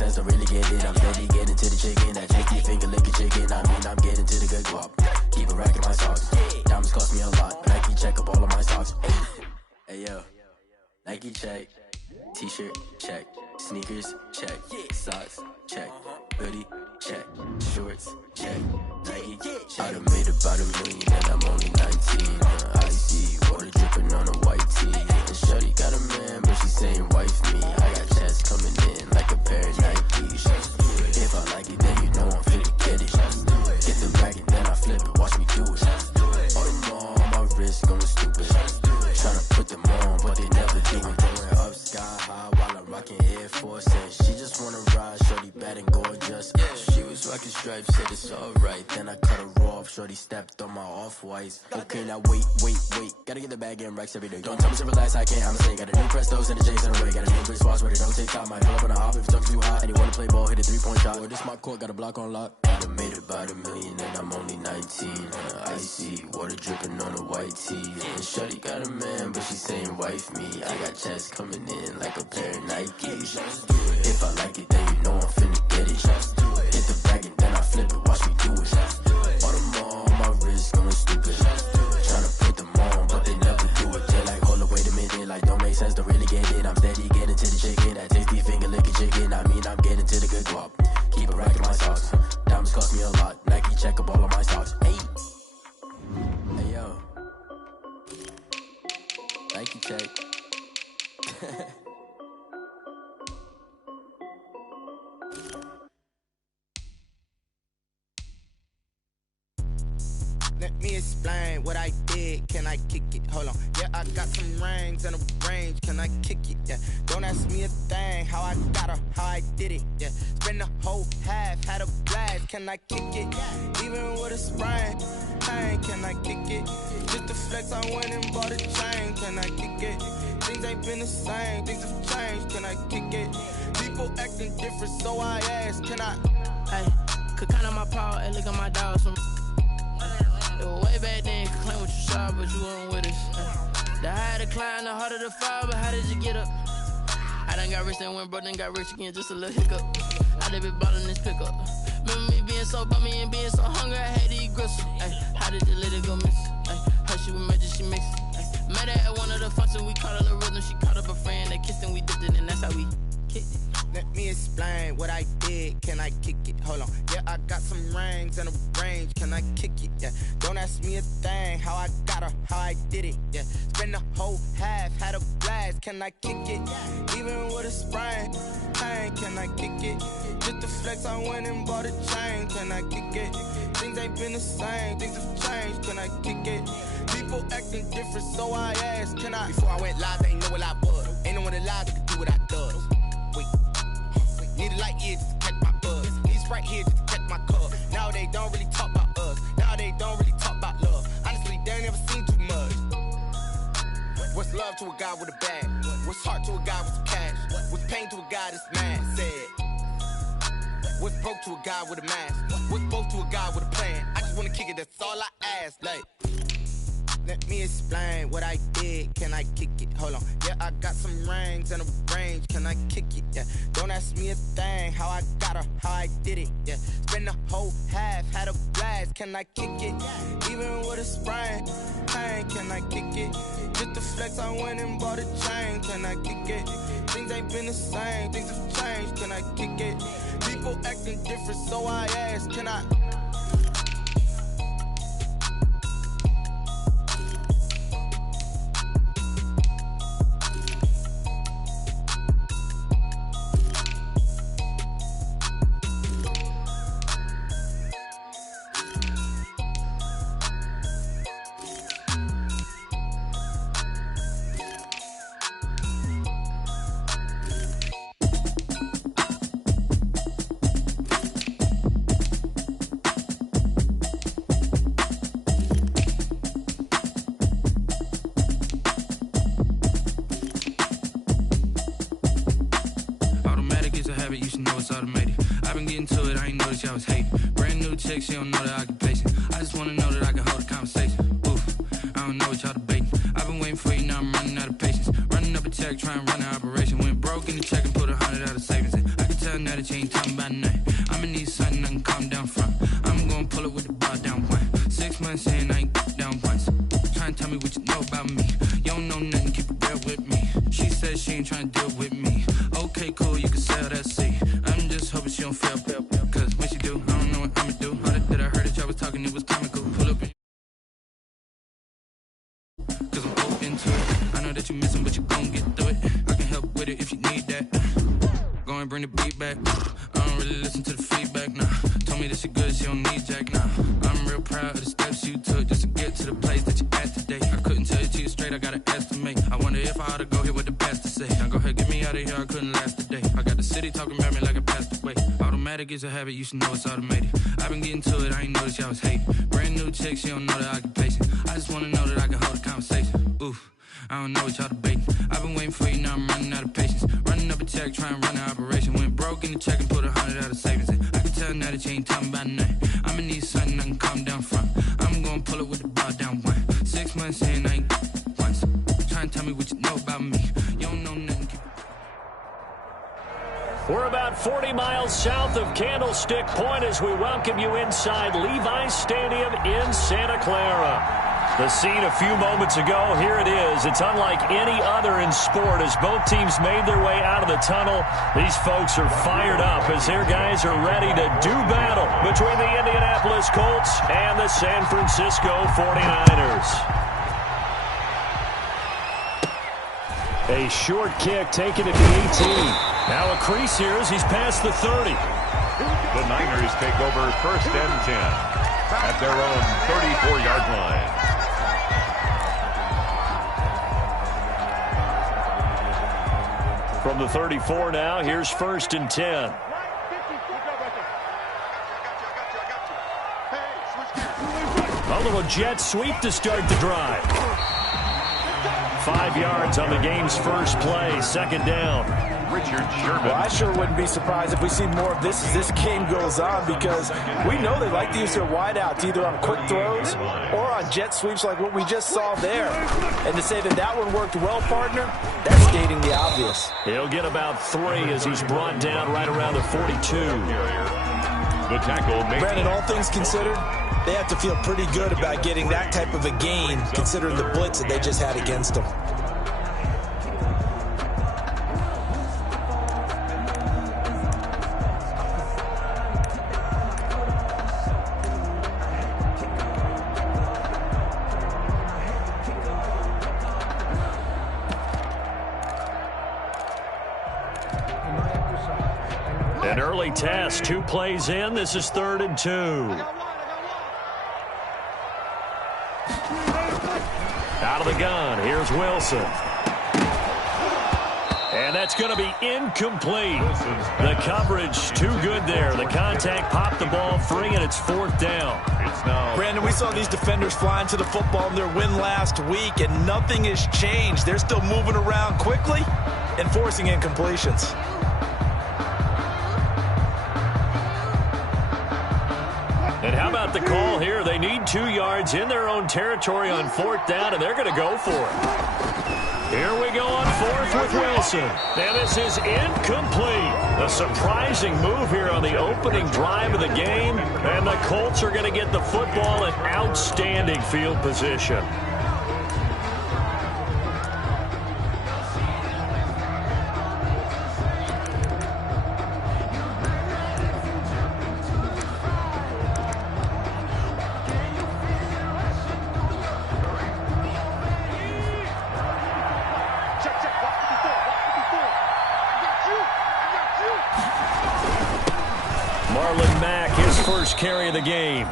sense to really get it. I'm steady getting to the chicken. That tasty finger licking chicken. I mean, I'm getting to the good guap. Keep a rack in my socks. Diamonds cost me a lot. Nike check up all of my socks. Hey yo, Nike check. T-shirt check. Sneakers check. Socks check. Hoodie check. Shorts check. Nike check. I done made about $1 million and I'm only 19. I see water dripping on a white tee. And shorty got a man, but she saying wife me. I got chats coming in like a pair of Nikes. If I like it, then you know I'm finna get it. Get the bag and then I flip it. Watch me do it. All them on my wrist going stupid. Tryna put them on, but they never do it. Going up sky high while I'm rocking Air Force. And she just wanna ride, shorty bad and gorgeous. She was rocking stripes, said it's alright. Then I cut her off, shorty stepped on my off-whites. Okay, now wait. Gotta get the bag and racks every day. Don't tell me to relax, I can't, I'ma say. Got a new Prestos and a J's in the way. Got a new Chris Foss, but it don't take time. Might pull up on a hop if it talks too hot. And you wanna play ball, hit a 3-point shot. Or this my court, got a block on lock. I done made about $1 million and I'm only 19. Icy, water dripping on a white tee. And shorty got a man, but she saying wife me. I got chats coming in like a pair of Nikes. If I like it, then you know I'm finna get it. Hit the bag and then I flip it, watch me do it. All them on my wrist going stupid. Tryna put them on, but they never do it. They like, hold up, wait a minute, like don't make sense to really get it. I'm steady getting to the chicken, that tasty finger licking chicken. I mean, I'm getting to the good guap. Keep a rack in my socks. Diamonds cost me a lot. Nike check up all of my socks. Hey yo, Nike check. Let me explain what I did. Can I kick it? Hold on. Yeah, I got some rings and a range. Can I kick it? Yeah. Don't ask me a thing. How I got her, how I did it. Yeah. Spend the whole half, had a blast. Can I kick it? Even with a sprain. Hey, can I kick it? Just to flex, I went and bought a chain. Can I kick it? Things ain't been the same. Things have changed. Can I kick it? People acting different, so I ask. Can I? Hey, could count on my paw and look at my dogs from. Way back then, could claim what you saw, but you weren't with us. The higher the climb, the harder the fall, but how did you get up? I done got rich, then went broke, then got rich again, just a little hiccup. I done been ballin' this pickup. Remember me being so bummy and being so hungry, I had to eat gristle. Ay, how did the lady go miss? Ay, how she was magic, she mixed. Met her at one of the functions, we caught her the rhythm, she caught up a friend, they kissed and we dipped it, and that's how we kicked it. Let me explain what I did. Can I kick it? Hold on. Yeah, I got some rings and a range. Can I kick it? Yeah. Don't ask me a thing. How I got her, how I did it. Yeah. Spend the whole half, had a blast. Can I kick it? Even with a sprain. Hey, can I kick it? Just to flex, I went and bought a chain. Can I kick it? Things ain't been the same. Things have changed. Can I kick it? People acting different, so I asked. Can I? Before I went live, they ain't know what I was. Ain't no one alive that could do what I does. Wait. Need a light ear just to catch my buzz. Need Sprite here just to catch my cup. Now they don't really talk about us. Now they don't really talk about love. Honestly, they ain't never seen too much. What's love to a guy with a bag? What's heart to a guy with some cash? What's pain to a guy that's mad? Said. What's broke to a guy with a mask? What's both to a guy with a plan? I just wanna kick it, that's all I ask. Like, let me explain what I did. Can I kick it? Hold on. Yeah, I got some rings and a range. Can I kick it? Yeah. Don't ask me a thing. How I got her, how I did it. Yeah. Spend the whole half, had a blast. Can I kick it? Even with a sprain. Hey, can I kick it? Just to flex, I went and bought a chain. Can I kick it? Things ain't been the same. Things have changed. Can I kick it? People acting different, so I ask. Can I? She don't know the occupation. I just wanna know that I can hold a conversation. Oof, I don't know what y'all debating. I've been waiting for you, now I'm running out of patience. Running up a check, trying to run an operation. Went broke in the check and put 100 out of savings in. I can tell now that that you ain't talking about nothing. I'ma need something I can calm down from. I'm gonna pull it with the bar down one. 6 months in, I ain't down once. Trying to tell me what you know about me. You don't know nothing, keep it real with me. She says she ain't trying to deal with me. Okay, cool, you can sell that seat. I'm just hoping she don't fail. Cause when she do, I don't know what I'ma do. All that I heard that y'all was talking, it was comical. Pull up and cause I'm open to it. I know that you missing, but you gon' get through it. I can help with it if you need that. Go and bring the beat back. I don't really listen to the feedback, nah. Told me that she good, she don't need jack, nah. I'm real proud of the steps you took just to get to the place that you at today. I couldn't tell you to you straight, I gotta estimate. I wonder if I ought to go here with the best to say. Now go ahead, get me out of here, I couldn't last a day. I got the city talking about me like I passed away. Automatic is a habit, you should know it's automated. I've been getting to it, I ain't noticed y'all was hating. Brand new chick, she don't know the occupation. I just wanna know that I can hold a conversation. Oof, I don't know what y'all debating. I've been waiting for you, now I'm running out of patience. Running up a check, trying to run an operation. Went broke in the check and put 100 out of savings in. I can tell now that you ain't talking about nothing. I'ma need something I can calm down from. I'm gonna pull it with the bar down one. 6 months in, I ain't once. Trying to tell me what you know about me. You don't know nothing. We're about 40 miles south of Candlestick Point as we welcome you inside Levi's Stadium in Santa Clara. The scene a few moments ago, here it is. It's unlike any other in sport as both teams made their way out of the tunnel. These folks are fired up as their guys are ready to do battle between the Indianapolis Colts and the San Francisco 49ers. A short kick taken at the 18. Now a crease here as he's past the 30. The Niners take over 1st and 10 at their own 34-yard line. From the 34 now, here's 1st and 10. A little jet sweep to start the drive. 5 yards on the game's first play, 2nd down. Richard Sherman. Well, I sure wouldn't be surprised if we see more of this as this game goes on because we know they like to use their wideouts either on quick throws or on jet sweeps like what we just saw there. And to say that that one worked well, partner, that's stating the obvious. He'll get about 3 as he's brought down right around the 42. The tackle made. Brandon, all things considered, they have to feel pretty good about getting that type of a gain considering the blitz that they just had against them. An early test, 2 plays in. This is 3rd and 2. Out of the gun, here's Wilson. And that's going to be incomplete. The coverage too good there. The contact popped the ball free, and it's 4th down. Brandon, we saw these defenders flying to the football in their win last week, and nothing has changed. They're still moving around quickly and forcing incompletions. And how about the call here? They need 2 yards in their own territory on 4th down, and they're going to go for it. Here we go on 4th with Wilson. And this is incomplete. A surprising move here on the opening drive of the game. And the Colts are going to get the football in outstanding field position. First carry of the game.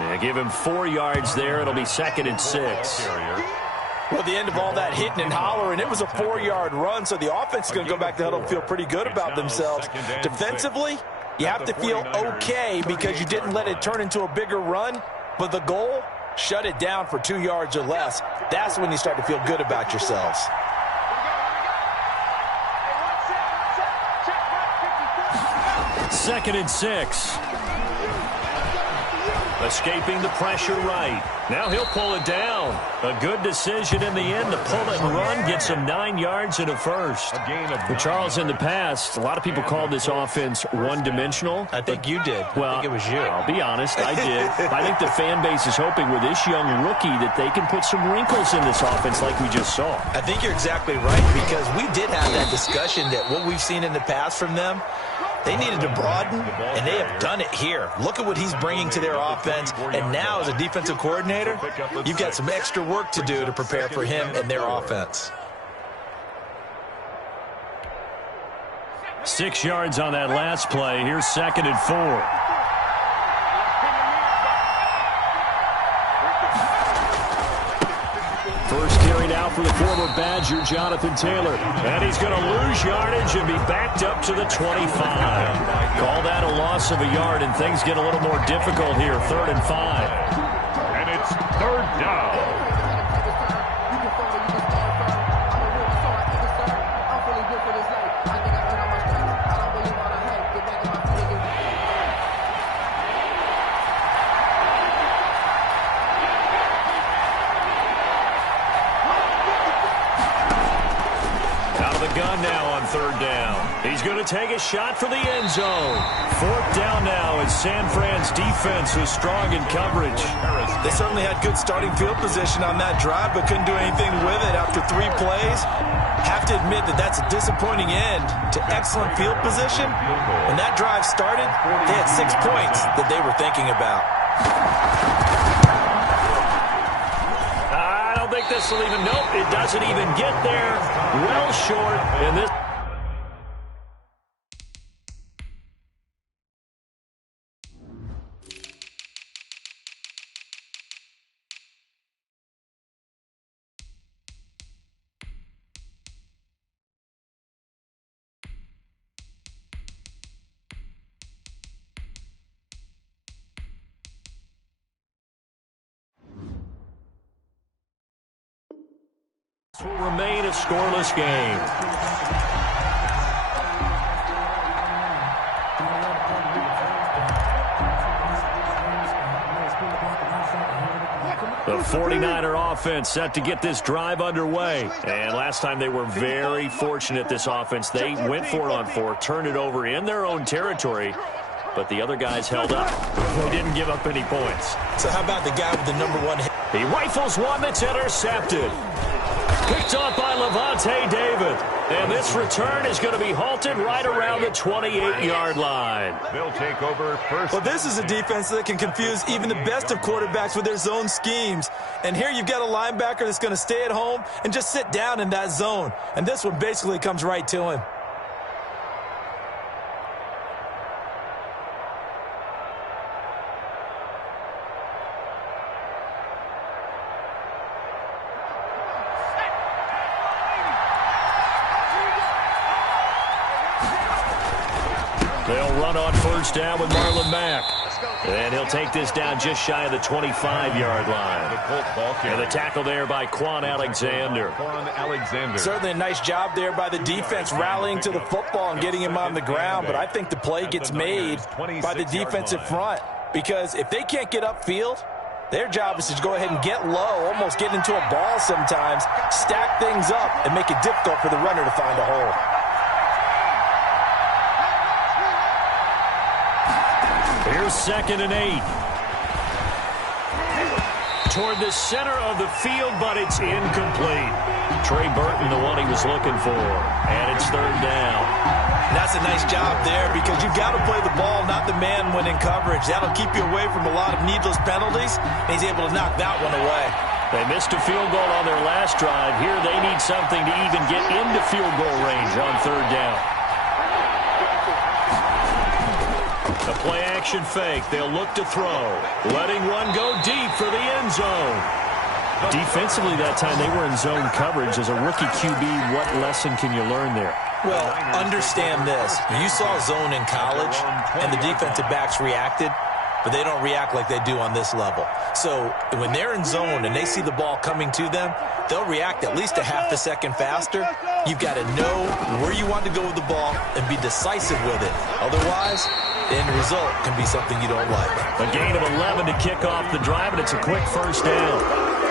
Yeah, give him 4 yards there. It'll be 2nd and 6. Well, the end of all that hitting and hollering, it was a 4-yard run, so the offense is going to go back to huddle and feel pretty good about themselves. Defensively, you have to feel okay because you didn't let it turn into a bigger run, but the goal, shut it down for 2 yards or less. That's when you start to feel good about yourselves. Second and 6. Escaping the pressure right. Now he'll pull it down. A good decision in the end to pull it and run. Gets him 9 yards and a first. Well, Charles, in the past, a lot of people called this offense one-dimensional. I think you did. Well, I think it was you. I'll be honest, I did. I think the fan base is hoping with this young rookie that they can put some wrinkles in this offense like we just saw. I think you're exactly right, because we did have that discussion that what we've seen in the past from them, they needed to broaden, and they have done it here. Look at what he's bringing to their offense, and now as a defensive coordinator, you've got some extra work to do to prepare for him and their offense. 6 yards on that last play. Here's 2nd and 4. First carry now for the former Badger, Jonathan Taylor. And he's going to lose yardage and be backed up to the 25. Call that a loss of a yard, and things get a little more difficult here. 3rd and 5. And it's 3rd down. Gun now on 3rd down. He's going to take a shot for the end zone. 4th down now as San Fran's defense was strong in coverage. They certainly had good starting field position on that drive, but couldn't do anything with it after 3 plays. Have to admit that that's a disappointing end to excellent field position. When that drive started, they had 6 points that they were thinking about. I don't think this will even, nope, it doesn't even get there. Well short, and this. Will remain a scoreless game. The 49er offense set to get this drive underway. And last time they were very fortunate, this offense. They went for it on 4, turned it over in their own territory, but the other guys held up. They didn't give up any points. So how about the guy with the #1 hit? He rifles one that's intercepted. Picked up by Levante David. And this return is going to be halted right around the 28-yard line. They'll take over first. Well, this is a defense that can confuse even the best of quarterbacks with their zone schemes. And here you've got a linebacker that's going to stay at home and just sit down in that zone. And this one basically comes right to him. They'll run on 1st down with Marlon Mack. And he'll take this down just shy of the 25-yard line. And the tackle there by Quan Alexander. Certainly a nice job there by the defense rallying to the football and getting him on the ground. But I think the play gets made by the defensive front. Because if they can't get upfield, their job is to go ahead and get low, almost get into a ball sometimes, stack things up, and make it difficult for the runner to find a hole. Here's 2nd and 8. Toward the center of the field, but it's incomplete. Trey Burton, the one he was looking for. And it's 3rd down. That's a nice job there, because you've got to play the ball, not the man when in coverage. That'll keep you away from a lot of needless penalties, and he's able to knock that one away. They missed a field goal on their last drive. Here they need something to even get into field goal range on 3rd down. A play-action fake. They'll look to throw. Letting one go deep for the end zone. Defensively that time, they were in zone coverage. As a rookie QB, what lesson can you learn there? Well, understand this. You saw zone in college, and the defensive backs reacted, but they don't react like they do on this level. So when they're in zone and they see the ball coming to them, they'll react at least a half a second faster. You've got to know where you want to go with the ball and be decisive with it. Otherwise, the end result can be something you don't like. A gain of 11 to kick off the drive, and it's a quick first down.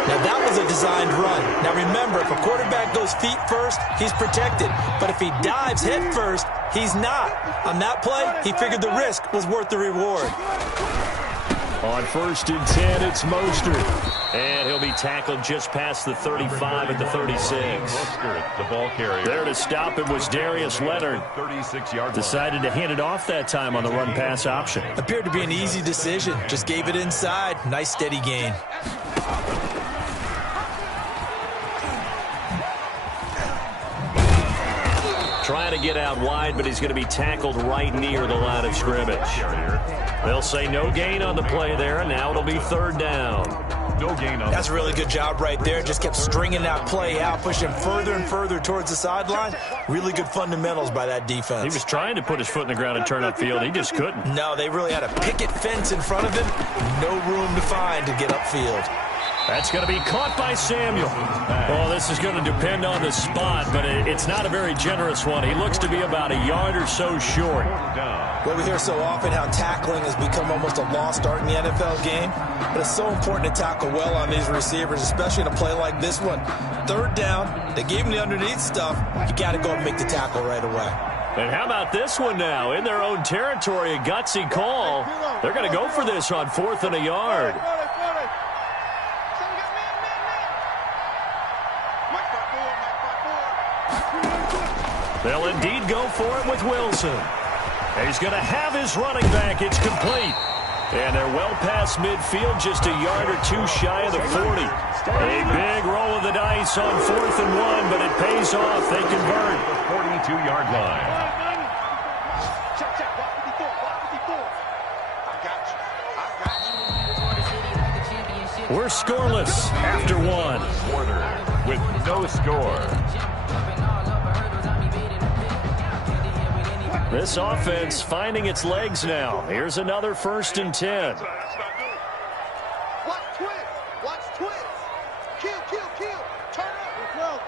Now, that was a designed run. Now, remember, if a quarterback goes feet first, he's protected. But if he dives head first, he's not. On that play, he figured the risk was worth the reward. On 1st and 10, it's Mostert. And he'll be tackled just past the 35 at the 36. Mostert, the ball carrier. There to stop him was Darius Leonard. 36-yard Decided to hand it off that time on the run-pass option. Appeared to be an easy decision. Just gave it inside. Nice, steady gain. Trying to get out wide, but he's going to be tackled right near the line of scrimmage. They'll say no gain on the play there, and now it'll be 3rd down. No gain on. That's a really good job right there. Just kept stringing that play out, pushing him further and further towards the sideline. Really good fundamentals by that defense. He was trying to put his foot in the ground and turn upfield. He just couldn't. No, they really had a picket fence in front of him. No room to find to get upfield. That's going to be caught by Samuel. Well, this is going to depend on the spot, but it's not a very generous one. He looks to be about a yard or so short. Well, we hear so often how tackling has become almost a lost art in the NFL game, but it's so important to tackle well on these receivers, especially in a play like this one. 3rd down, they gave him the underneath stuff. You got to go and make the tackle right away. And how about this one now? In their own territory, a gutsy call. They're going to go for this on 4th and a yard. They'll indeed go for it with Wilson. He's going to have his running back. It's complete. And they're well past midfield, just a yard or two shy of the 40. A big roll of the dice on 4th and 1, but it pays off. They convert. The 42-yard line. We're scoreless after 1. Quarter with no score. This offense finding its legs now. Here's another 1st and 10. Watch twist. Watch twist. Kill. Turn up.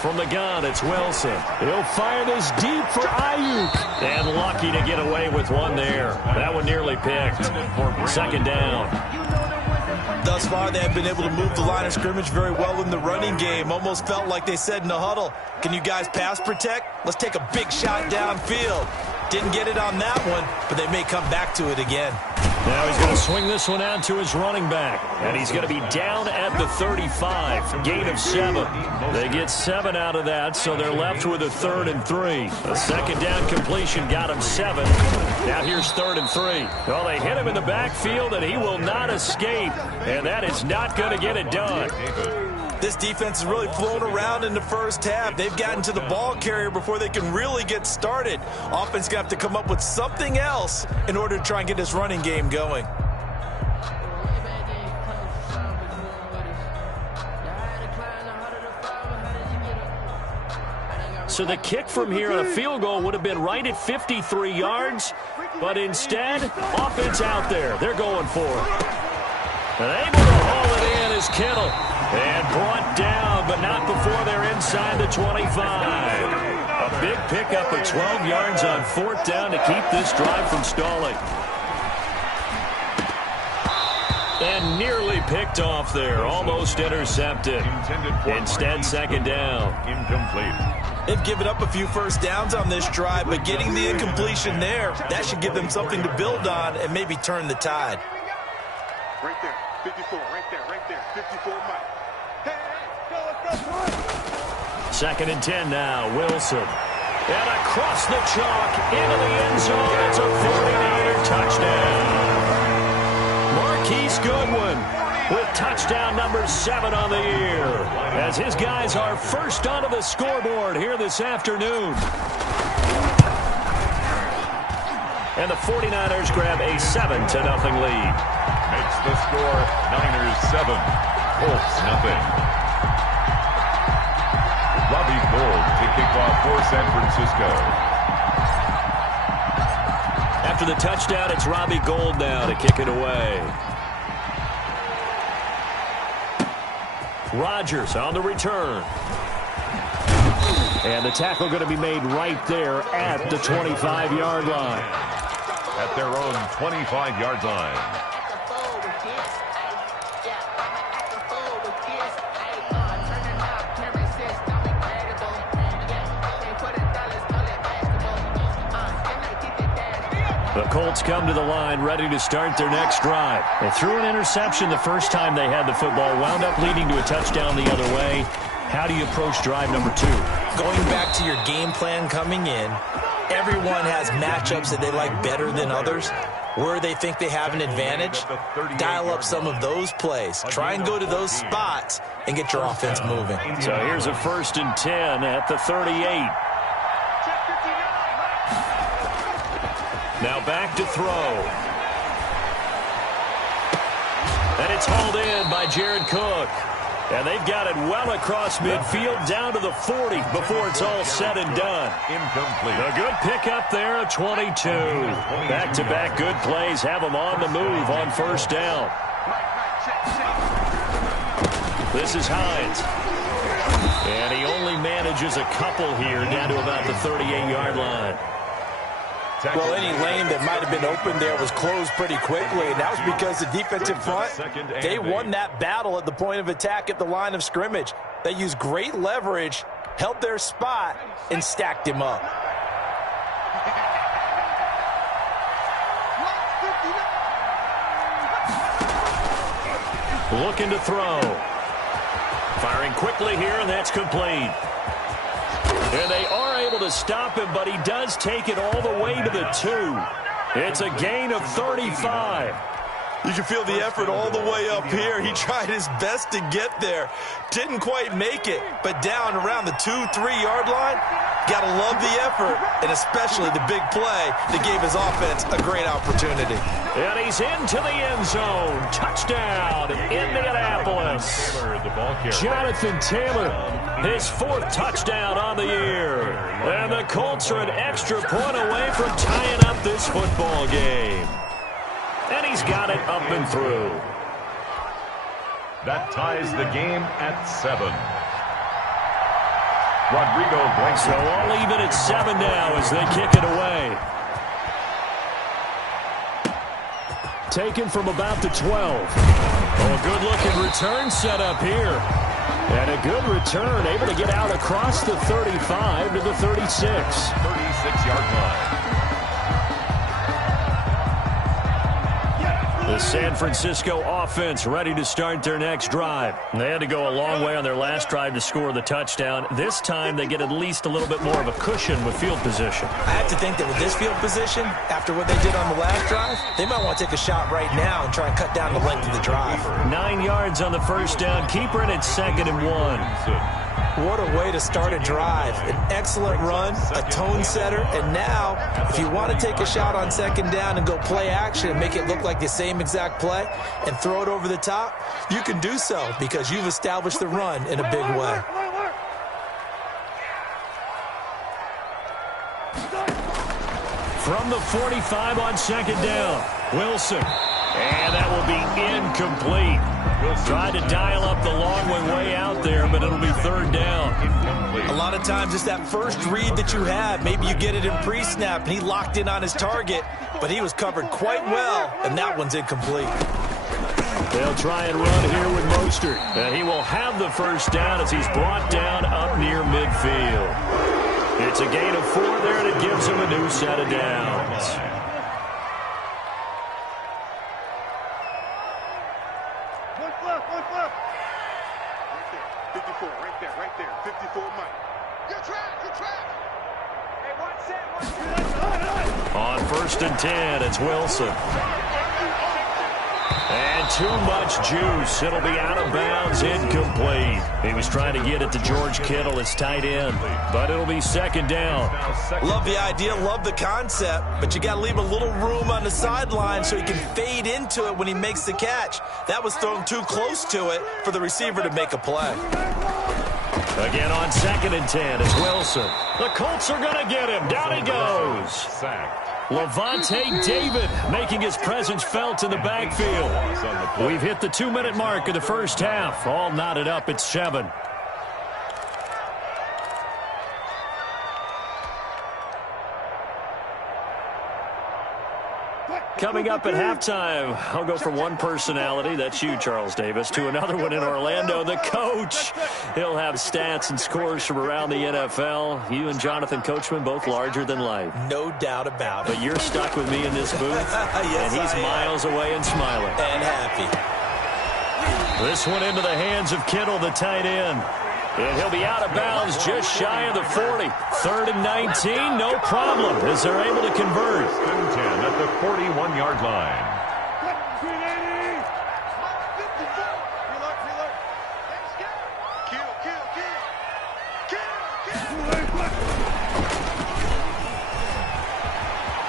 From the gun, it's Wilson. He'll fire this deep for Ayuk. And lucky to get away with one there. That one nearly picked. 2nd down. Thus far, they have been able to move the line of scrimmage very well in the running game. Almost felt like they said in the huddle, can you guys pass protect? Let's take a big shot downfield. Didn't get it on that one, but they may come back to it again. Now he's going to swing this one out to his running back. And he's going to be down at the 35. Gain of 7. They get 7 out of that, so they're left with a 3rd and 3. A 2nd down completion got him 7. Now here's 3rd and 3. Well, they hit him in the backfield, and he will not escape. And that is not going to get it done. This defense has really flown around in the first half. They've gotten to the ball carrier before they can really get started. Offense going to have to come up with something else in order to try and get this running game going. So the kick from here on a field goal would have been right at 53 yards. But instead, offense out there. They're going for it. And able to haul it in is Kittle. And brought down, but not before they're inside the 25. A big pickup of 12 yards on 4th down to keep this drive from stalling. And nearly picked off there. Almost intercepted. Instead, 2nd down. Incomplete. They've given up a few first downs on this drive, but getting the incompletion there, that should give them something to build on and maybe turn the tide. Right there. 54. Right there. 54 Mike. 2nd and 10 now. Wilson. And across the chalk into the end zone. It's a 49er touchdown. Marquise Goodwin with touchdown number 7 on the year. As his guys are first onto the scoreboard here this afternoon. And the 49ers grab a 7-0 lead. Makes the score Niners 7, Colts nothing. Robbie Gould to kick off for San Francisco. After the touchdown, it's Robbie Gould now to kick it away. Rodgers on the return. And the tackle going to be made right there at the 25-yard line. At their own 25-yard line. The Colts come to the line ready to start their next drive. They threw an interception the first time they had the football, wound up leading to a touchdown the other way. How do you approach drive number 2? Going back to your game plan coming in, everyone has matchups that they like better than others. Where they think they have an advantage, dial up some of those plays. Try and go to those spots and get your offense moving. So here's a 1st and 10 at the 38. Now back to throw. And it's hauled in by Jared Cook. And they've got it well across midfield down to the 40 before it's all said and done. Incomplete. A good pickup there at 22. Back-to-back good plays have them on the move on 1st down. This is Hines. And he only manages a couple here down to about the 38-yard line. Well, any lane that might have been open there was closed pretty quickly, and that was because the defensive front, they won that battle at the point of attack at the line of scrimmage. They used great leverage, held their spot, and stacked him up. Looking to throw. Firing quickly here, and that's complete. And they are able to stop him, but he does take it all the way to the 2. It's a gain of 35. You can feel the effort all the way up here. He tried his best to get there. Didn't quite make it, but down around the 2-3-yard line, gotta love the effort, and especially the big play that gave his offense a great opportunity. And he's into the end zone. Touchdown, Indianapolis. Jonathan Taylor, his 4th touchdown on the year. And the Colts are an extra point away from tying up this football game. And he's got it up and through. That ties the game at 7. Rodrigo Blanco. So all even at 7 now as they kick it away. Taken from about the 12. Oh, a good-looking return set up here. And a good return, able to get out across the 35 to the 36. 36-yard line. The San Francisco offense ready to start their next drive. They had to go a long way on their last drive to score the touchdown. This time they get at least a little bit more of a cushion with field position. I have to think that with this field position, after what they did on the last drive, they might want to take a shot right now and try and cut down the length of the drive. 9 yards on the 1st down. Keeper in at 2nd and 1. What a way to start a drive. An excellent run, a tone setter, and now, if you want to take a shot on 2nd down and go play action and make it look like the same exact play and throw it over the top, you can do so because you've established the run in a big way. From the 45 on 2nd down, Wilson. And that will be incomplete. Tried to dial up the long way out there, but it'll be 3rd down. A lot of times it's that first read that you have. Maybe you get it in pre-snap, and he locked in on his target, but he was covered quite well, and that one's incomplete. They'll try and run here with Mostert. And he will have the 1st down as he's brought down up near midfield. It's a gain of 4 there, and it gives him a new set of downs. On 1st and 10, it's Wilson. And too much juice. It'll be out of bounds, incomplete. He was trying to get it to George Kittle, his tight end, but it'll be 2nd down. Love the idea, love the concept, but you got to leave a little room on the sideline so he can fade into it when he makes the catch. That was thrown too close to it for the receiver to make a play. Again on 2nd and 10, it's Wilson. The Colts are going to get him. Down he goes. Sacked. Levante David making his presence felt in the backfield. We've hit the 2-minute mark of the 1st half. All knotted up at 7. Coming up at halftime, I'll go from one personality, that's you, Charles Davis, to another one in Orlando, the coach. He'll have stats and scores from around the NFL. You and Jonathan Coachman, both larger than life. No doubt about it. But you're stuck with me in this booth, yes, and he's miles away and smiling. And happy. This one into the hands of Kittle, the tight end. And he'll be out of bounds just shy of the 40. 3rd and 19, no problem, as they're able to convert. 10 at the 41-yard line.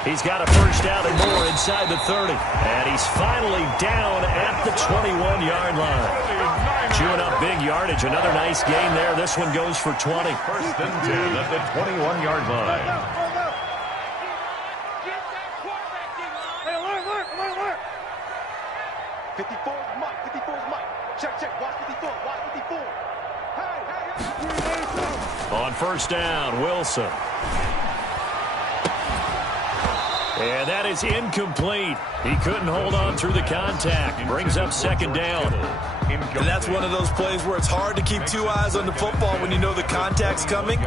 He's got a first down and more inside the 30. And he's finally down at the 21-yard line. Chewing up big yardage. Another nice gain there. This one goes for 20. 1st and 10 at the 21-yard line. Hey, alert. 54 is Mike. 54 is Mike. Check. Watch 54. Watch 54. Hey. On first down, Wilson. And that is incomplete. He couldn't hold on through the contact. Brings up 2nd down. And that's one of those plays where it's hard to keep two eyes on the football when you know the contact's coming,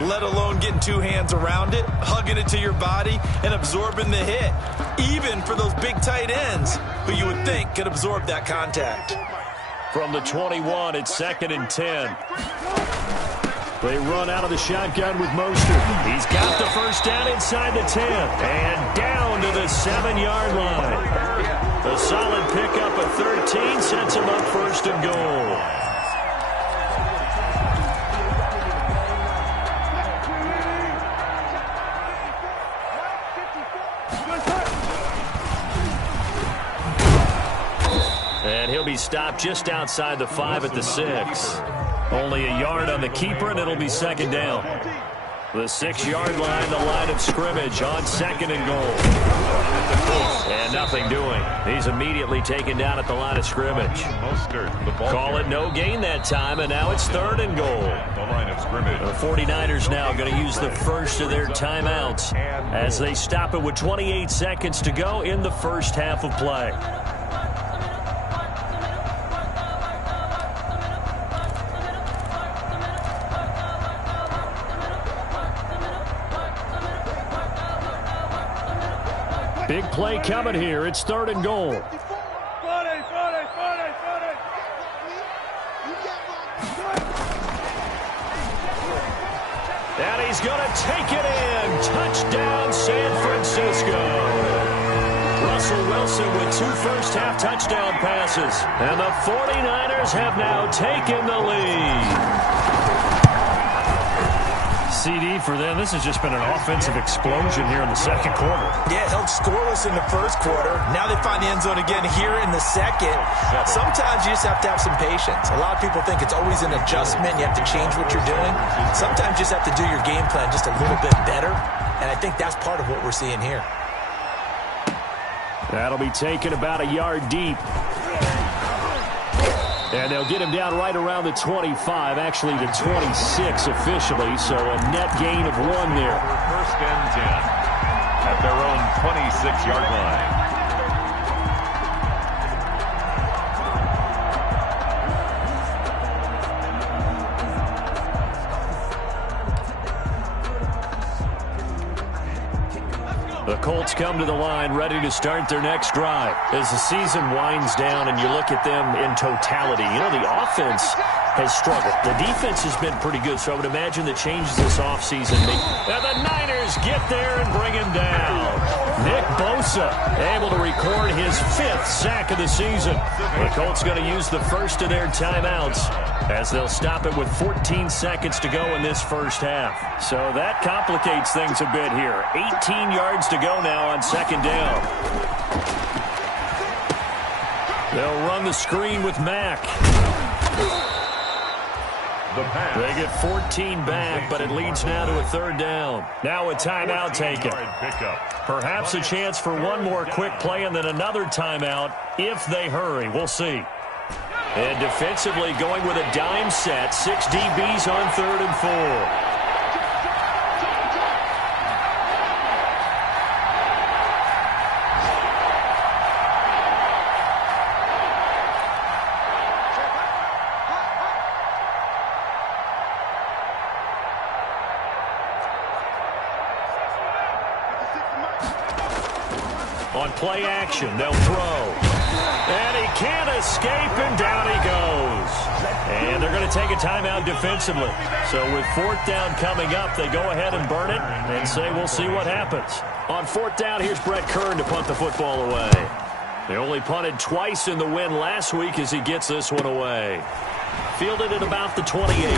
let alone getting two hands around it, hugging it to your body, and absorbing the hit. Even for those big tight ends who you would think could absorb that contact. From the 21, it's 2nd and 10. They run out of the shotgun with Mostert. He's got the first down inside the 10. And down to the 7-yard line. A solid pickup of 13 sets him up 1st and goal. And he'll be stopped just outside the 5 at the 6. Only a yard on the keeper, and it'll be 2nd down. The 6-yard line, the line of scrimmage on 2nd and goal. And nothing doing. He's immediately taken down at the line of scrimmage. Call it no gain that time, and now it's 3rd and goal. The line of scrimmage. The 49ers now going to use the first of their timeouts as they stop it with 28 seconds to go in the first half of play. Big play coming here. It's 3rd and goal. And he's going to take it in. Touchdown, San Francisco. Russell Wilson with 2 first-half touchdown passes. And the 49ers have now taken the lead. CD for them. This has just been an offensive explosion here in the 2nd quarter. Yeah, held scoreless in the 1st quarter. Now they find the end zone again here in the 2nd. Sometimes you just have to have some patience. A lot of people think it's always an adjustment. You have to change what you're doing. Sometimes you just have to do your game plan just a little bit better. And I think that's part of what we're seeing here. That'll be taken about a yard deep. And they'll get him down right around the 25, actually the 26 officially, so a net gain of 1 there. 1st and 10 at their own 26-yard line. The Colts come to the line ready to start their next drive. As the season winds down and you look at them in totality, you know, the offense has struggled. The defense has been pretty good, so I would imagine the changes this offseason. And the Niners get there and bring him down. Nick Bosa able to record his 5th sack of the season. The Colts going to use the first of their timeouts as they'll stop it with 14 seconds to go in this first half. So that complicates things a bit here. 18 yards to go now on 2nd down. They'll run the screen with Mack. They get 14 back, but it leads now to a 3rd down. Now a timeout taken. Perhaps a chance for one more quick play and then another timeout if they hurry. We'll see. And defensively going with a dime set. 6 DBs on 3rd and 4. On play action, they'll throw. And he can't escape, and down he goes. And they're going to take a timeout defensively. So with 4th down coming up, they go ahead and burn it and say we'll see what happens. On 4th down, here's Brett Kern to punt the football away. They only punted twice in the win last week as he gets this one away. Fielded at about the 28.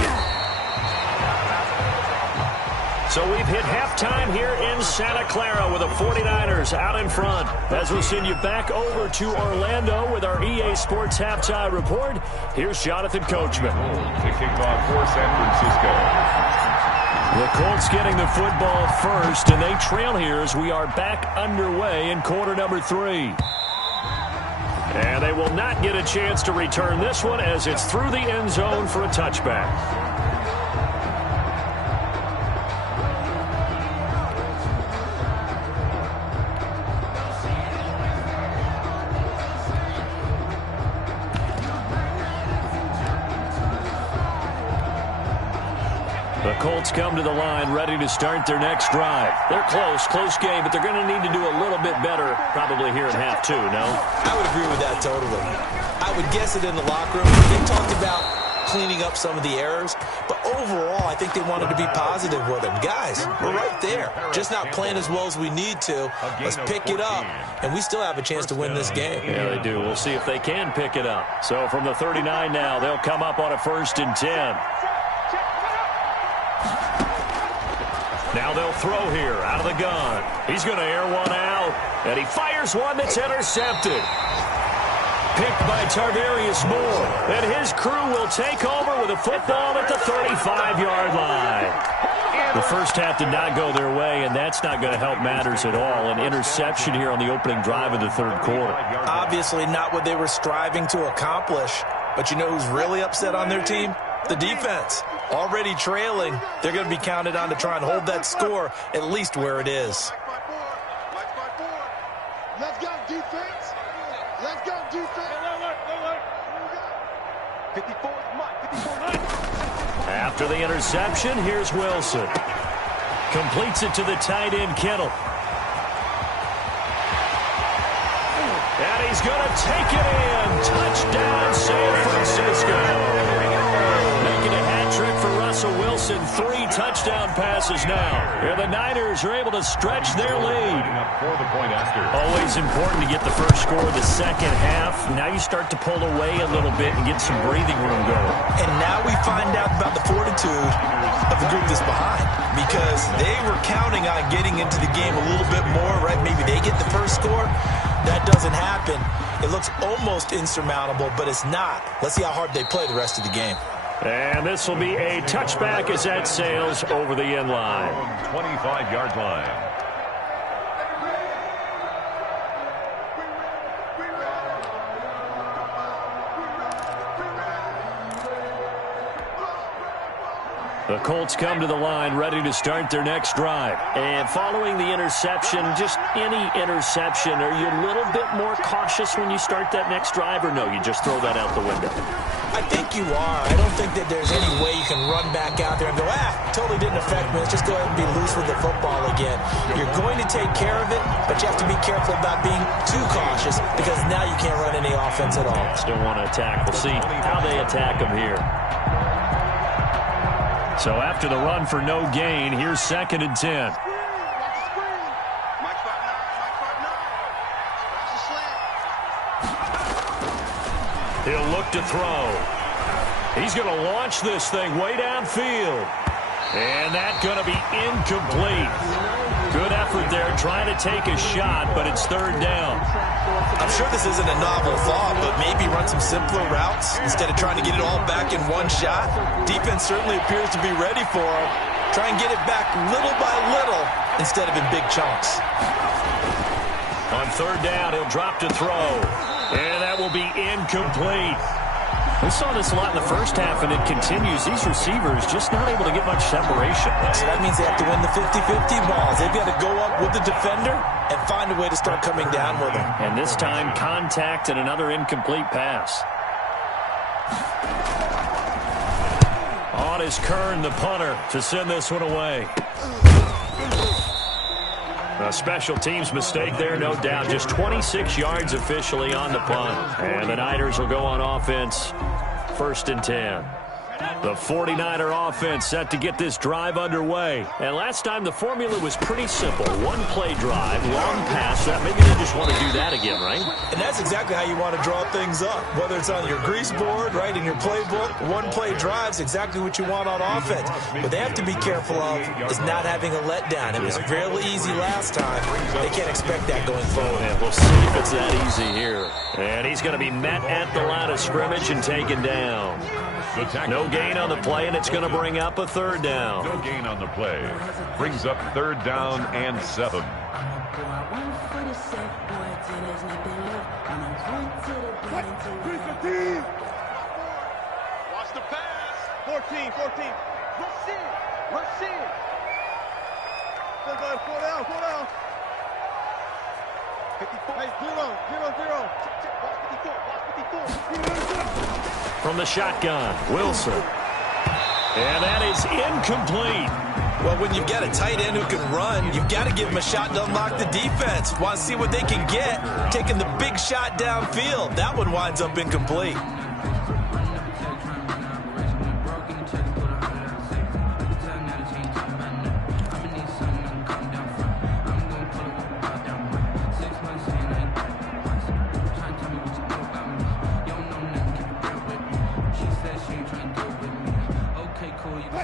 So we've hit halftime here in Santa Clara with the 49ers out in front. As we'll send you back over to Orlando with our EA Sports Halftime Report, here's Jonathan Coachman. The kickoff for San Francisco. The Colts getting the football first, and they trail here as we are back underway in quarter number 3. And they will not get a chance to return this one as it's through the end zone for a touchback. The Colts come to the line ready to start their next drive. They're close game, but they're going to need to do a little bit better probably here in half 2, no? I would agree with that totally. I would guess it in the locker room. They talked about cleaning up some of the errors, but overall, I think they wanted to be positive with them. Guys, we're right there. Just not playing as well as we need to. Let's pick it up, and we still have a chance to win this game. Yeah, they do. We'll see if they can pick it up. So from the 39 now, they'll come up on a 1st and 10. Now they'll throw here out of the gun. He's going to air one out, and he fires one that's intercepted. Picked by Tarvarius Moore, and his crew will take over with a football at the 35-yard line. The first half did not go their way, and that's not going to help matters at all. An interception here on the opening drive of the 3rd quarter. Obviously not what they were striving to accomplish, but you know who's really upset on their team? The defense. Already trailing, they're going to be counted on to try and hold that score at least where it is. Let's go, defense. Let's go, defense. 54 Mike. After the interception, here's Wilson. Completes it to the tight end, Kittle. And he's going to take it in. Touchdown, San Francisco. Making a hat trick for Russell Wilson. 3 touchdown passes now. And the Niners are able to stretch their lead. Always important to get the first score of the second half. Now you start to pull away a little bit and get some breathing room going. And now we find out about the fortitude of the group that's behind, because they were counting on getting into the game a little bit more, right? Maybe they get the first score. That doesn't happen. It looks almost insurmountable, but it's not. Let's see how hard they play the rest of the game. And this will be a touchback as that sails over the end line. 25-yard line. The Colts come to the line ready to start their next drive. And following the interception, just any interception, are you a little bit more cautious when you start that next drive, or no, you just throw that out the window? I think you are. I don't think that there's any way you can run back out there and go, totally didn't affect me. Let's just go ahead and be loose with the football again. You're going to take care of it, but you have to be careful about being too cautious, because now you can't run any offense at all. Still want to attack. We'll see how they attack them here. So after the run for no gain, here's 2nd and 10. He'll look to throw. He's going to launch this thing way downfield. And that's going to be incomplete. Good effort there trying to take a shot, but it's 3rd down. I'm sure this isn't a novel thought, but maybe run some simpler routes instead of trying to get it all back in one shot. Defense certainly appears to be ready for him. Try and get it back little by little instead of in big chunks. On 3rd down, he'll drop to throw. And that will be incomplete. We saw this a lot in the first half, and it continues. These receivers just not able to get much separation. So that means they have to win the 50-50 balls. They've got to go up with the defender and find a way to start coming down with him. And this time, contact and another incomplete pass. On is Kern, the punter, to send this one away. A special teams mistake there, no doubt. Just 26 yards officially on the punt. And the Niners will go on offense, 1st and 10. The 49er offense set to get this drive underway. And last time the formula was pretty simple. One-play drive, long pass. Maybe they just want to do that again, right? And that's exactly how you want to draw things up. Whether it's on your grease board, right, in your playbook, one-play drive's exactly what you want on offense. What they have to be careful of is not having a letdown. It was fairly easy last time. They can't expect that going forward. And we'll see if it's that easy here. And he's going to be met at the line of scrimmage and taken down. No gain on the play, and it's going to bring up a 3rd down. No gain on the play. Brings up 3rd down and 7. Watch the pass. 14. Rush in. Go, 4 down. 54. Hey, 0. Watch 54. From the shotgun, Wilson. And that is incomplete. Well, when you've got a tight end who can run, you've got to give him a shot to unlock the defense. Want to see what they can get, taking the big shot downfield. That one winds up incomplete.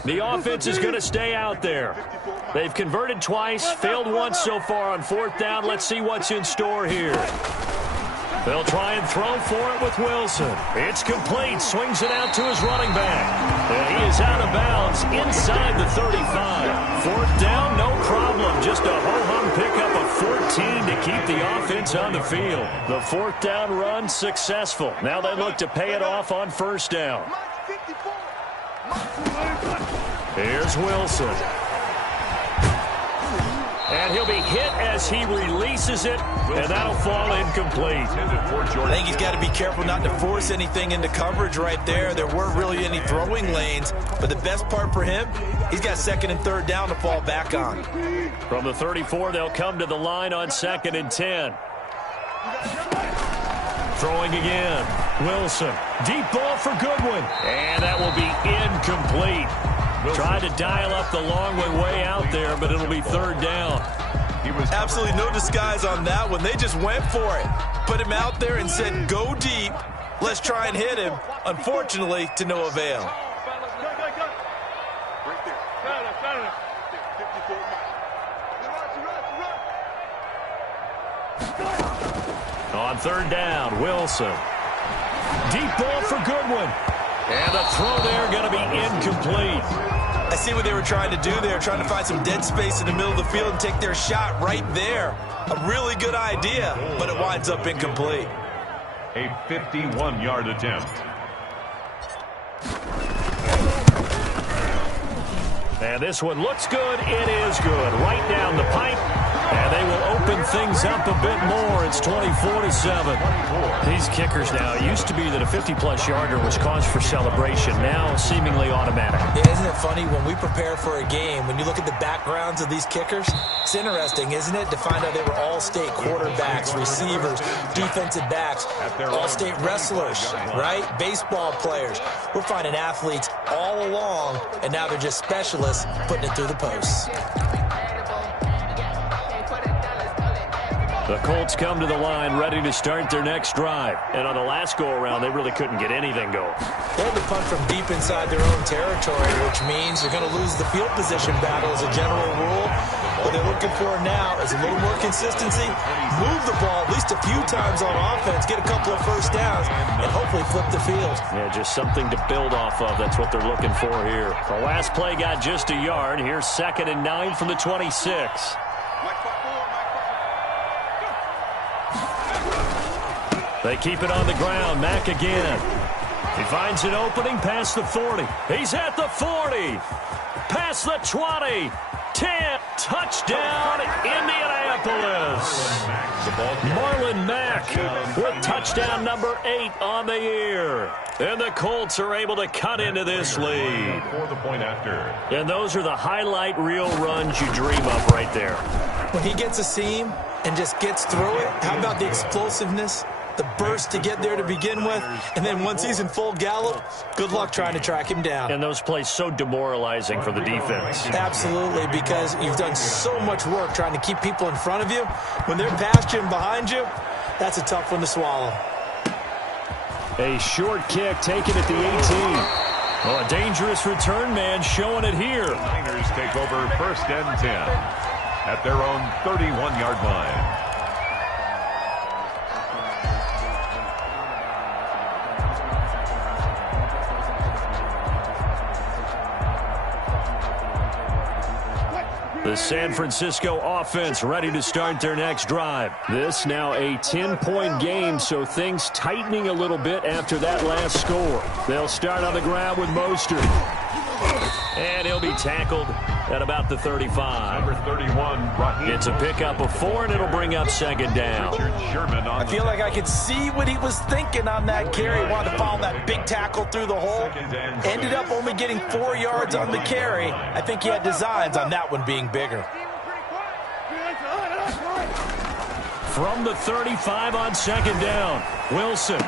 The offense is going to stay out there. They've converted twice, failed once so far on 4th down. Let's see what's in store here. They'll try and throw for it with Wilson. It's complete. Swings it out to his running back. And he is out of bounds inside the 35. 4th down, no problem. Just a ho-hum pickup of 14 to keep the offense on the field. The 4th down run successful. Now they look to pay it off on 1st down. Here's Wilson. And he'll be hit as he releases it, and that'll fall incomplete. I think he's got to be careful not to force anything into coverage right there. There weren't really any throwing lanes, but the best part for him, he's got 2nd and 3rd down to fall back on. From the 34, they'll come to the line on 2nd and 10. Throwing again. Wilson. Deep ball for Goodwin. And that will be incomplete. Tried to dial up the long way out there, but it'll be 3rd down. He was absolutely no disguise on that one. They just went for it. Put him out there and said, go deep. Let's try and hit him. Unfortunately, to no avail. On 3rd down, Wilson. Deep ball for Goodwin. And the throw there going to be incomplete. I see what they were trying to do there, trying to find some dead space in the middle of the field and take their shot right there. A really good idea, but it winds up incomplete. A 51-yard attempt. And this one looks good. It is good. Right down the pipe. And they will open things up a bit more. It's 24-7. These kickers now, it used to be that a 50-plus yarder was cause for celebration. Now seemingly automatic. Yeah, isn't it funny when we prepare for a game, when you look at the backgrounds of these kickers, it's interesting, isn't it, to find out they were all-state quarterbacks, receivers, defensive backs, all-state wrestlers, right? Baseball players. We're finding athletes all along, and now they're just specialists putting it through the posts. The Colts come to the line ready to start their next drive. And on the last go-around, they really couldn't get anything going. They had to punt from deep inside their own territory, which means they're going to lose the field position battle as a general rule. What they're looking for now is a little more consistency, move the ball at least a few times on offense, get a couple of 1st downs, and hopefully flip the field. Yeah, just something to build off of. That's what they're looking for here. The last play got just a yard. Here's 2nd and 9 from the 26. They keep it on the ground. Mack again. He finds an opening past the 40. He's at the 40. Past the 20. 10. Touchdown, Indianapolis. Marlon Mack with touchdown number 8 on the year. And the Colts are able to cut into this lead. For the point after. And those are the highlight reel runs you dream of right there. When he gets a seam and just gets through it, how about the explosiveness, the burst to get there to begin with, and then once he's in full gallop, good luck trying to track him down. And those plays so demoralizing for the defense. Absolutely, because you've done so much work trying to keep people in front of you. When they're past you and behind you, that's a tough one to swallow. A short kick taken at the 18. Oh, a dangerous return man showing it here. The Niners take over 1st and 10 at their own 31-yard line. The San Francisco offense ready to start their next drive. This now a 10-point game, so things tightening a little bit after that last score. They'll start on the ground with Mostert. And he'll be tackled at about the 35. Number 31, Raheem. It's a pickup of 4, and it'll bring up 2nd down. I feel like I could see what he was thinking on that carry. Wanted to follow that big tackle through the hole. Ended up only getting 4 yards on the carry. I think he had designs on that one being bigger. From the 35 on 2nd down, Wilson.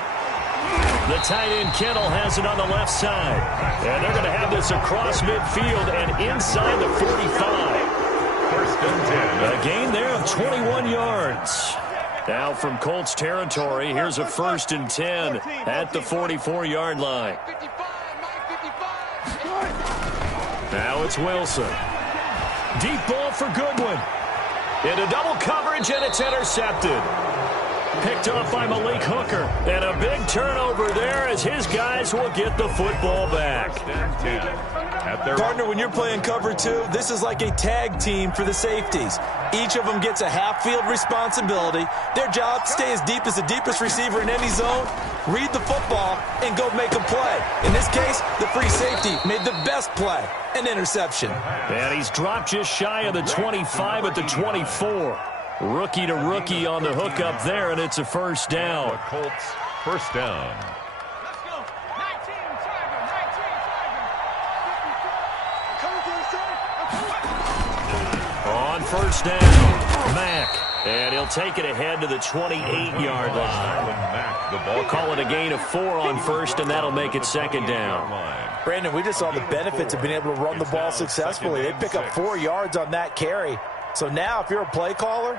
The tight end Kittle has it on the left side. And they're going to have this across midfield and inside the 45. 1st and 10. A gain there of 21 yards. Now from Colts territory, here's a 1st and 10 at the 44-yard line. Now it's Wilson. Deep ball for Goodwin. Into double coverage, and it's intercepted. Picked off by Malik Hooker. And a big turnover there as his guys will get the football back. Partner, when you're playing cover 2, this is like a tag team for the safeties. Each of them gets a half-field responsibility. Their job, stay as deep as the deepest receiver in any zone, read the football, and go make a play. In this case, the free safety made the best play, an interception. And he's dropped just shy of the 25 at the 24. Rookie to rookie on the hook up there, and it's a 1st down. The Colts, 1st down. Let's go. 19, Tiger, 19, Tiger. On 1st down, Mack. And he'll take it ahead to the 28-yard line. We'll call it a gain of 4 on 1st, and that'll make it 2nd down. Brandon, we just saw the benefits of being able to run the ball successfully. They pick up 4 yards on that carry. So now if you're a play caller,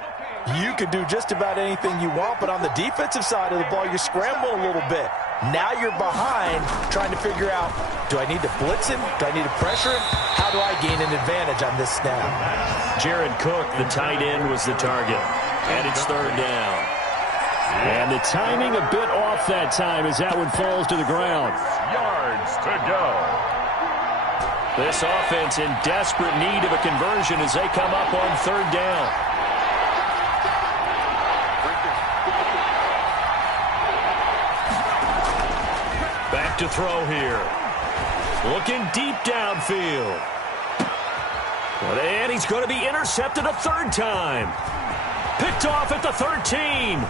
you can do just about anything you want. But on the defensive side of the ball, you're scrambling a little bit. Now you're behind trying to figure out, do I need to blitz him? Do I need to pressure him? How do I gain an advantage on this snap? Jared Cook, the tight end, was the target. And it's 3rd down. And the timing a bit off that time as that one falls to the ground. Yards to go. This offense in desperate need of a conversion as they come up on 3rd down. Back to throw here. Looking deep downfield. And he's going to be intercepted a 3rd time. Picked off at the 13.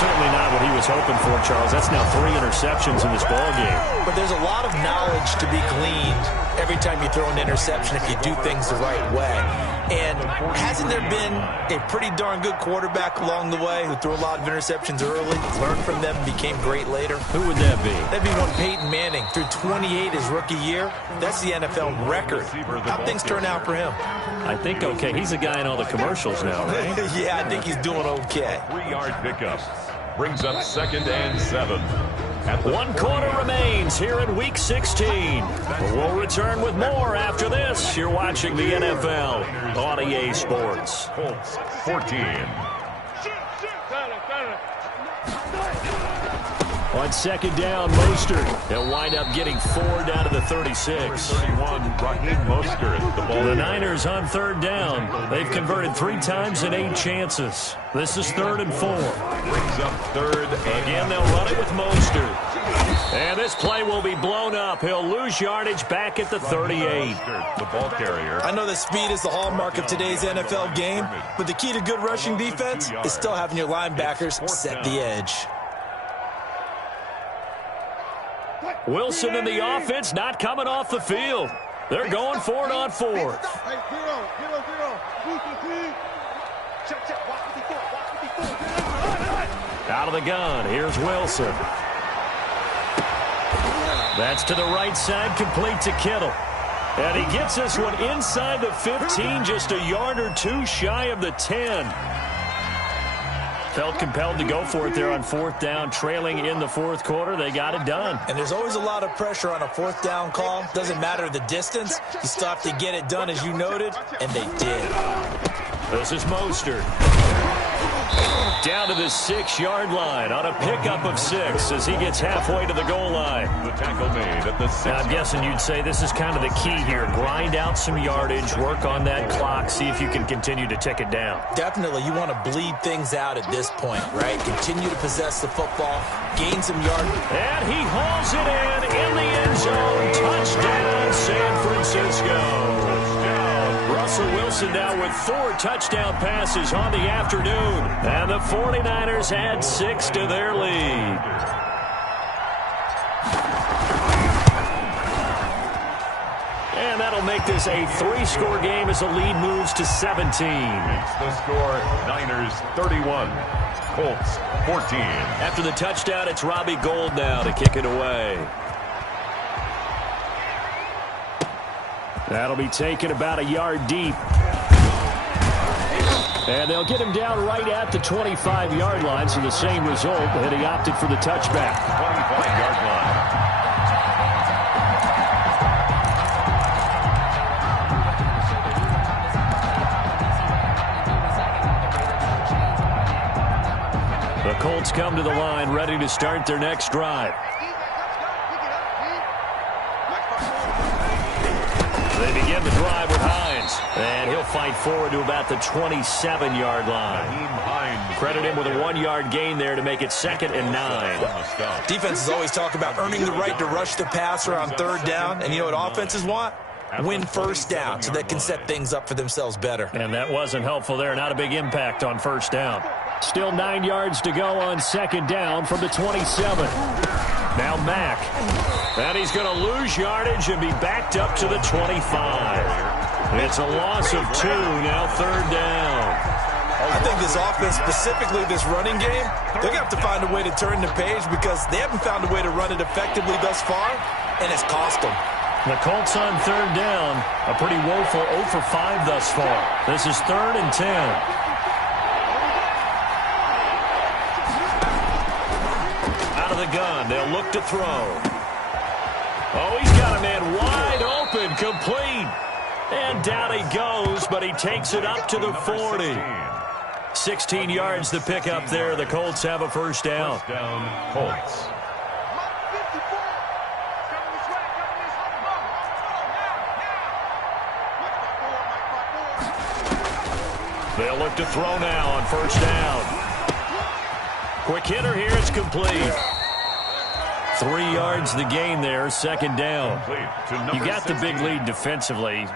Certainly not what he was hoping for, Charles. That's now 3 interceptions in this ballgame. But there's a lot of knowledge to be gleaned every time you throw an interception if you do things the right way. And hasn't there been a pretty darn good quarterback along the way who threw a lot of interceptions early, learned from them, and became great later? Who would that be? That'd be one Peyton Manning. Threw 28 his rookie year. That's the NFL record. How'd things turn out for him? I think okay. He's a guy in all the commercials now, right? Yeah, I think he's doing okay. 3-yard pickup. Brings up 2nd and 7. 1 quarter remains here in Week 16. We'll return with more after this. You're watching the NFL on EA Sports. Colts 14. On 2nd down, Mostert. They'll wind up getting 4 down to the 36. 31, Raheem Mostert. The ball. The Niners on 3rd down. They've converted 3 times in 8 chances. This is 3rd and 4. Brings up 3rd. Again, they'll run it with Mostert. And this play will be blown up. He'll lose yardage back at the 38. The ball carrier. I know that speed is the hallmark of today's NFL game, but the key to good rushing defense is still having your linebackers set the edge. Wilson in the offense not coming off the field. They're going for it on fourth. Hey, zero. Check, watch 54. Out of the gun, here's Wilson. That's to the right side, complete to Kittle. And he gets this one inside the 15, just a yard or two shy of the 10. Felt compelled to go for it there on fourth down, trailing in the fourth quarter. They got it done. And there's always a lot of pressure on a fourth down call. Doesn't matter the distance. You still have to get it done, as you noted, and they did. This is Mostert. Down to the 6-yard line on a pickup of 6 as he gets halfway to the goal line. The tackle made at the 6. Now, I'm guessing you'd say this is kind of the key here. Grind out some yardage, work on that clock, see if you can continue to tick it down. Definitely, you want to bleed things out at this point, right? Continue to possess the football, gain some yardage. And he hauls it in the end zone. Touchdown, San Francisco. Russell Wilson now with 4 touchdown passes on the afternoon. And the 49ers add 6 to their lead. And that'll make this a 3-score game as the lead moves to 17. It's the score, Niners 31, Colts 14. After the touchdown, it's Robbie Gould now to kick it away. That'll be taken about a yard deep. And they'll get him down right at the 25-yard line, so the same result, and he opted for the touchback. 25-yard line. The Colts come to the line, ready to start their next drive. They begin the drive with Hines, and he'll fight forward to about the 27-yard line. Credit him with a 1-yard gain there to make it 2nd and 9. Defenses always talk about earning the right to rush the passer on 3rd down, and you know what offenses want? Win 1st down so they can set things up for themselves better. And that wasn't helpful there. Not a big impact on 1st down. Still 9 yards to go on 2nd down from the 27. Now Mack. And he's going to lose yardage and be backed up to the 25. It's a loss of 2, now 3rd down. I think this offense, specifically this running game, they're going to have to find a way to turn the page because they haven't found a way to run it effectively thus far, and it's cost them. The Colts on 3rd down, a pretty woeful 0 for 5 thus far. This is 3rd and 10. Out of the gun, they'll look to throw. Oh, he's got a man wide open, complete. And down he goes, but he takes it up to the 40. 16 yards to pick up there. The Colts have a 1st down. 1st down, Colts. They'll look to throw now on 1st down. Quick hitter here, it's complete. 3 yards the gain there, 2nd down. You got the big lead defensively.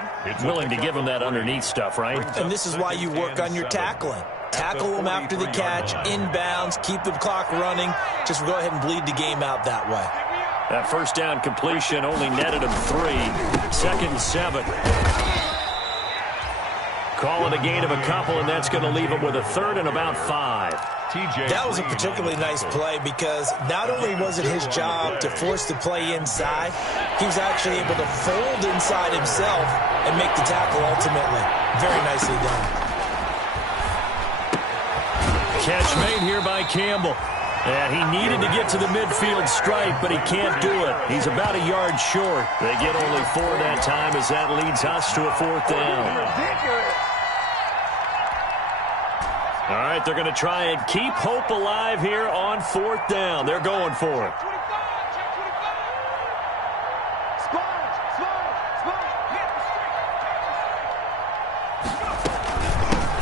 Willing to give them that underneath stuff, right? And this is why you work on your tackling. Tackle them after the catch, inbounds, keep the clock running. Just go ahead and bleed the game out that way. That 1st down completion only netted him 3. 2nd and 7. Call it a gain of a couple, and that's going to leave him with a 3rd and about 5. That was a particularly nice play because not only was it his job to force the play inside, he was actually able to fold inside himself and make the tackle ultimately. Very nicely done. Catch made here by Campbell. And he needed to get to the midfield stripe, but he can't do it. He's about a yard short. They get only 4 that time as that leads us to a 4th down. All right, they're going to try and keep hope alive here on 4th down. They're going for it.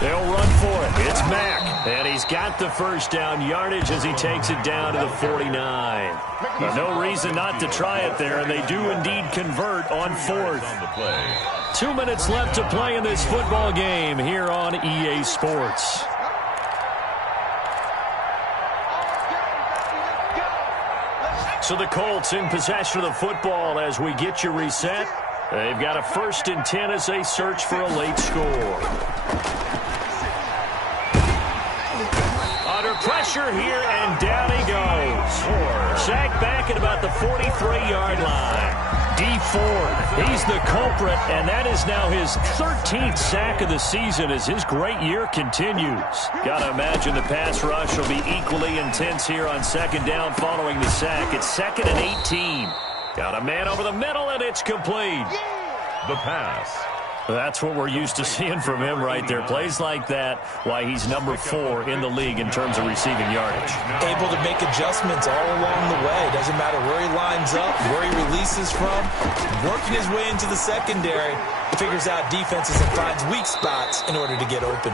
They'll run for it. It's Mack. And he's got the 1st down yardage as he takes it down to the 49. No reason not to try it there, and they do indeed convert on 4th. 2 minutes left to play in this football game here on EA Sports. So the Colts in possession of the football as we get you reset. They've got a 1st and 10 as they search for a late score. Under pressure here, and down he goes. Sacked back at about the 43-yard line. D Ford, he's the culprit, and that is now his 13th sack of the season as his great year continues. Got to imagine the pass rush will be equally intense here on 2nd down following the sack. It's 2nd and 18. Got a man over the middle, and it's complete. The pass. That's what we're used to seeing from him right there. Plays like that, why he's number 4 in the league in terms of receiving yardage. Able to make adjustments all along the way. Doesn't matter where he lines up, where he releases from. Working his way into the secondary, he figures out defenses and finds weak spots in order to get open.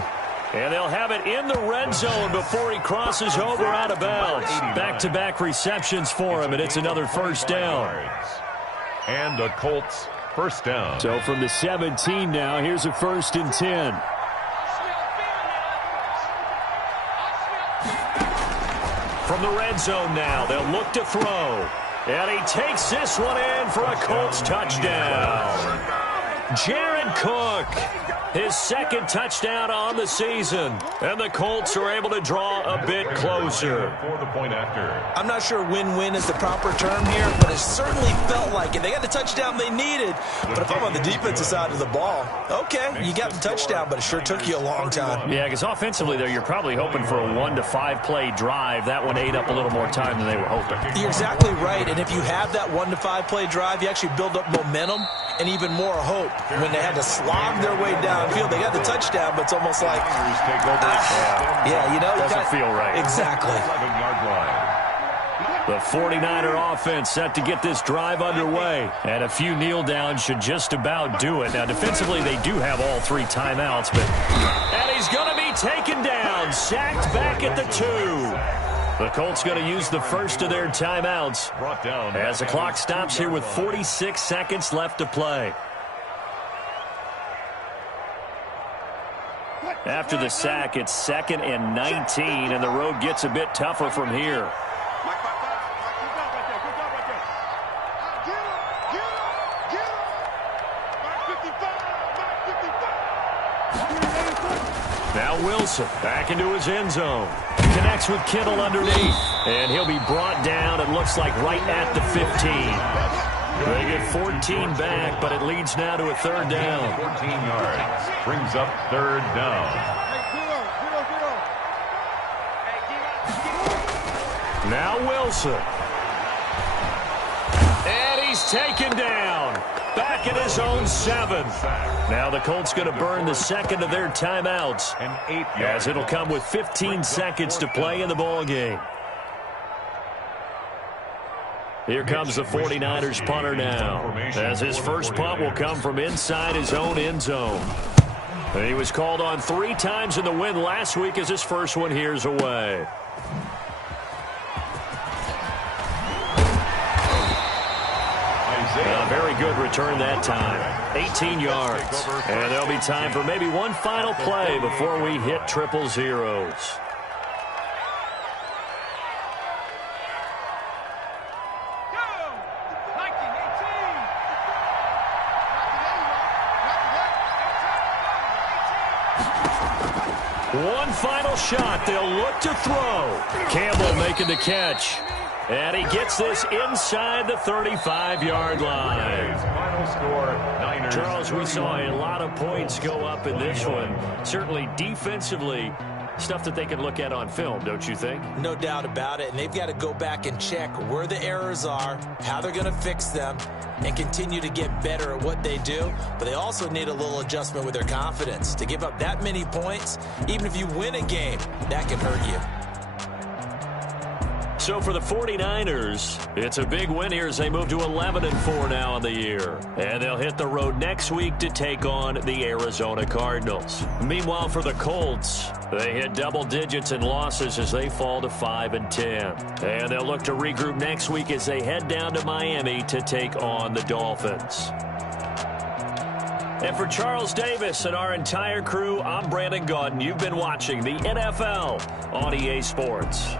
And they'll have it in the red zone before he crosses over out of bounds. Back-to-back receptions for him, and it's another 1st down. And the Colts 1st down. So from the 17 now, here's a 1st and 10. From the red zone now, they'll look to throw. And he takes this one in for a Colts touchdown. Jared Cook, his 2nd touchdown on the season. And the Colts are able to draw a bit closer. For the point after. I'm not sure win-win is the proper term here, but it certainly felt like it. They got the touchdown they needed. But if I'm on the defensive side of the ball, okay, you got the touchdown, but it sure took you a long time. Yeah, because offensively there, you're probably hoping for a 1 to 5 play drive. That one ate up a little more time than they were hoping. You're exactly right, and if you have that 1 to 5 play drive, you actually build up momentum and even more hope. When they had to slog their way downfield, they got the touchdown, but it's almost like, yeah, you know, doesn't feel right. Exactly. 11-yard line. The 49er offense set to get this drive underway. And a few kneel downs should just about do it. Now, defensively, they do have all 3 timeouts, but... And he's going to be taken down, sacked back at the 2. The Colts going to use the 1st of their timeouts Brought down as the clock stops here with 46 seconds left to play. After the sack, it's 2nd and 19, and the road gets a bit tougher from here. Now Wilson back into his end zone. Connects with Kittle underneath. And he'll be brought down, it looks like, right at the 15. They get 14 back, but it leads now to a 3rd down. 14 yards. Brings up 3rd down. Now Wilson. And he's taken down. Back at his own 7. Now the Colts going to burn the 2nd of their timeouts. As it'll come with 15 seconds to play in the ball game. Here comes the 49ers punter now, as his first punt will come from inside his own end zone. He was called on 3 times in the win last week as his first one here's away. A very good return that time. 18 yards. And there'll be time for maybe one final play before we hit 000. One final shot. They'll look to throw. Campbell making the catch. And he gets this inside the 35-yard line. Final score, Niners. Charles, we saw a lot of points go up in this one. Certainly defensively, stuff that they can look at on film, don't you think? No doubt about it. And they've got to go back and check where the errors are, how they're going to fix them, and continue to get better at what they do. But they also need a little adjustment with their confidence. To give up that many points, even if you win a game, that can hurt you. So for the 49ers, it's a big win here as they move to 11-4 now on the year. And they'll hit the road next week to take on the Arizona Cardinals. Meanwhile, for the Colts, they hit double digits in losses as they fall to 5-10. And they'll look to regroup next week as they head down to Miami to take on the Dolphins. And for Charles Davis and our entire crew, I'm Brandon Gaudin. You've been watching the NFL on EA Sports.